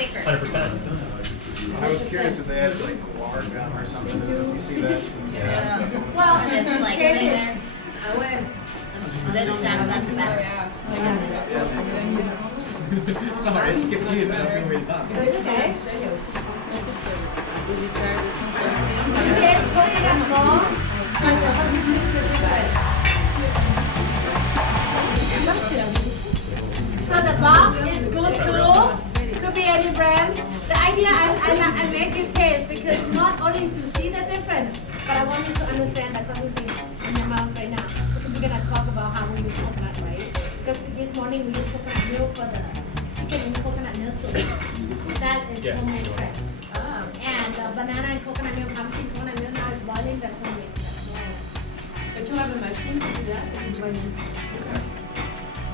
thicker. 100%. I was curious if they had like guar gum or something. You see that? Yeah. Well, And it's like taste in it. there. Good stuff, that's better. Sorry, I skipped you. But I'm really done. It's okay. You taste coconut more, but the consistency is different. So the box is good too. Could be any brand. The idea I make you taste because not only to see the difference, but I want you to understand the consistency in your mouth right now. Because we're gonna talk about how we use coconut, right? Because this morning we use coconut milk for the chicken in coconut milk soup. That is homemade fresh. And banana and coconut milk, pumpkin coconut milk now is boiling. That's homemade fresh. But you have a machine to do that?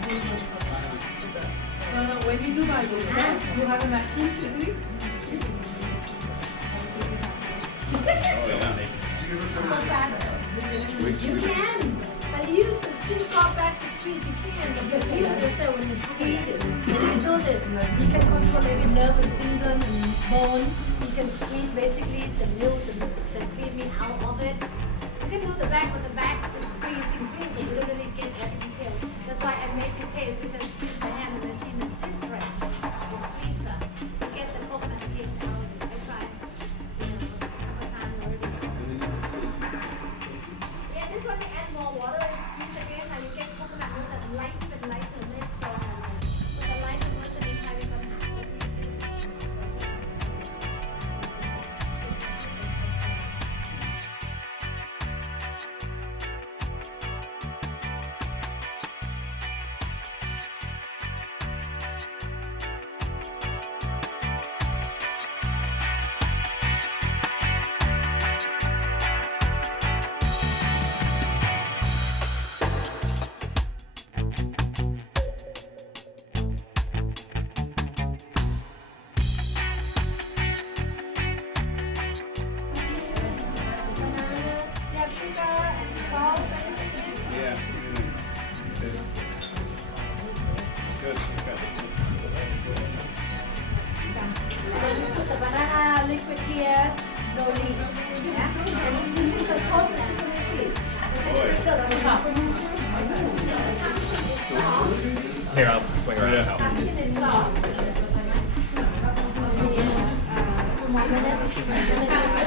Squeezing the coconut. No, when you do by yourself, you have a machine to do it? You can, but you use the cheese ball back to squeeze. You can, but you feel yourself when you squeeze it. When you do this, you can control every nerve and single and bone. You can squeeze basically the milk, the creamy out of it. You can do the back, but the back is squeezing too, but you don't really get every detail. That's why I make you taste because the hand machine is different. It's sweeter. You get the coconut taste out of it. I tried, a time already. Yeah, this one we add more water and squeeze again, and you get coconut milk that's light and lighter, less strong. With the lighter version, you have it on half. You have sugar and salt and everything. Yeah. Good. Then you put the banana liquid here, no leaf. Yeah? And this is the toasted sesame seed. Just sprinkle on top. Here, I'll swing around. Yeah. Pumpkin is soft. 2 more minutes.